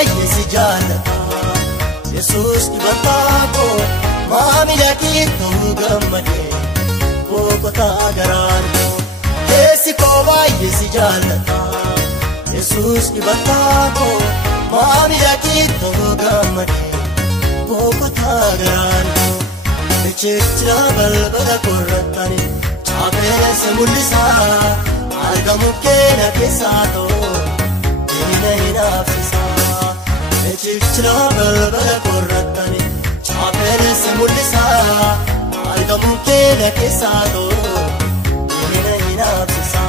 yesi jaalata Yesus dibatako maamila kitto gammade Kokota garanko Kesi kowa yesi jaalata Yesus dibatako maamila kitto gammade Kokota garanko Bichitra balbala korratani Chapele se mulisa Argamu kena kesato Dina hinafisa Bichitra balbala korratani Chapele se mulisa Argamu kena kesato Dina hinafisa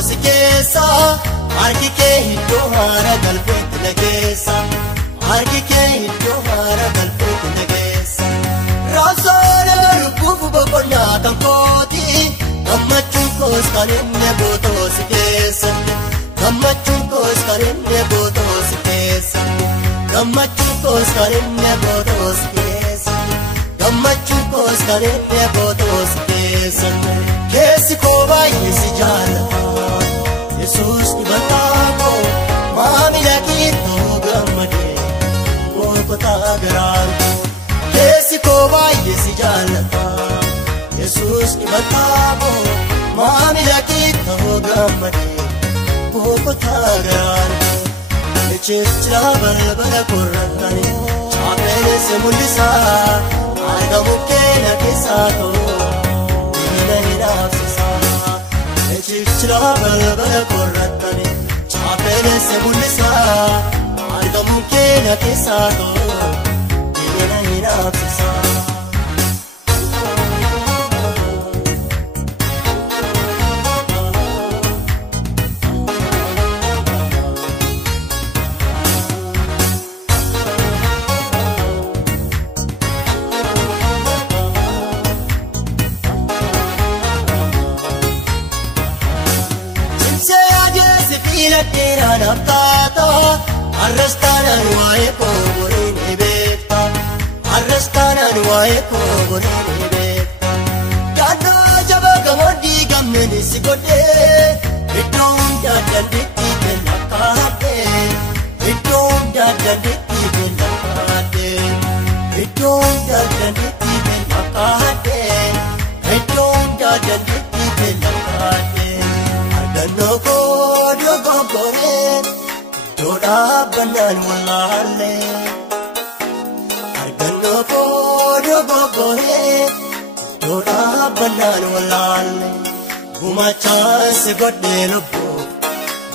Sikesa argike hiddohara galbet nagesa argike hiddohara galbet nagesa rasana rukufu bokona kankoti gammachu kos karinne boto sikesa gammachu kos karinne boto sikesa gammachu kos karinne boto sikesa gammachu kos karinne boto sikesa kesi kowa yesi jaalata Yesus dibatako maamila kitto gammade Kokota garanko Kesi kowa yesi jaalata Yesus dibatako maamila kitto gammade Kokota garanko Bichitra balbala korratani Chapele se mulisa Argamu kena kesato Dina hinafisa Bichitra balbala korratani Chapele se mulisa Argamu kena kesato Dina hinafisa Tera nafta arrastana nuaye ko borine bekta arrastana nuaye ko borine bekta kada jaba gamodi gamne sigode iton da danditi benakate iton da danditi benakate iton da danditi benakate iton da danditi benakate adano ko Doda banan walale Argano ko dogogore Doda banan walale Gumachan se godde lubbo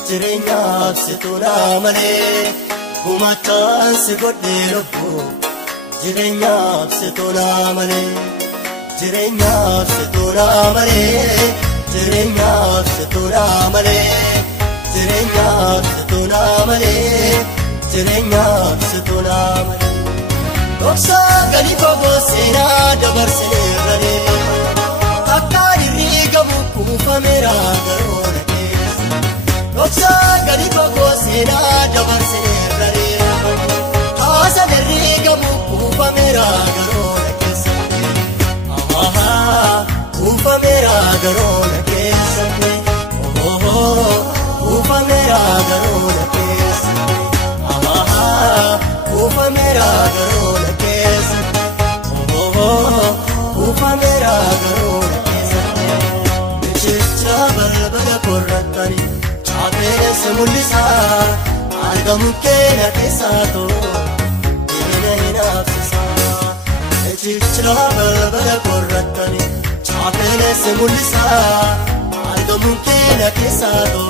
Jirenya se tura male Gumachan se godde lubbo Jirenya se tura male Jirenya se tura male Jirenya se tura male Jirenya setuna male Doksa gali bobo sena dabar senerane Akka diriga buku famera garona kesa Doksa gali bobo sena dabar senerane Asa diriga buku famera garona kesa Aha famera garona kesa Oh Ufa mera garona kesa Ufa mera garona kesa Ufa mera garona kesa Bichitra balbala korratani Chapele se mulisa Argamu kena kesato Dina hinafisa Bichitra balbala korratani Chapele se mulisa Argamu kena kesato